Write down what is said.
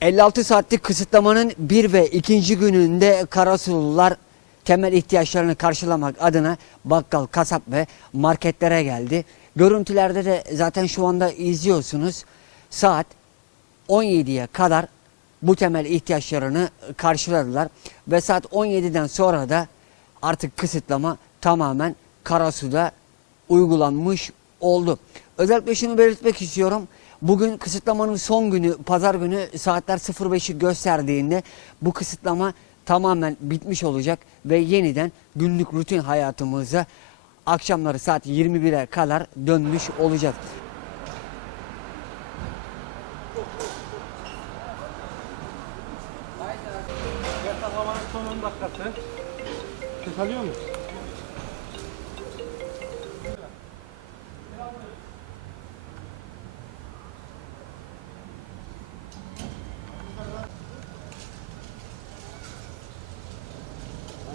56 saatlik kısıtlamanın bir ve ikinci gününde Karasulular temel ihtiyaçlarını karşılamak adına bakkal, kasap ve marketlere geldi. Görüntülerde de zaten şu anda izliyorsunuz. Saat 17'ye kadar bu temel ihtiyaçlarını karşıladılar ve saat 17'den sonra da artık kısıtlama tamamen Karasu'da uygulanmış oldu. Özellikle şunu belirtmek istiyorum. Bugün kısıtlamanın son günü, pazar günü saatler 05'i gösterdiğinde bu kısıtlama tamamen bitmiş olacak ve yeniden günlük rutin hayatımıza akşamları saat 21'e kadar dönmüş olacak. Yasaklamanın son 10 dakikası. Ses alıyor musun?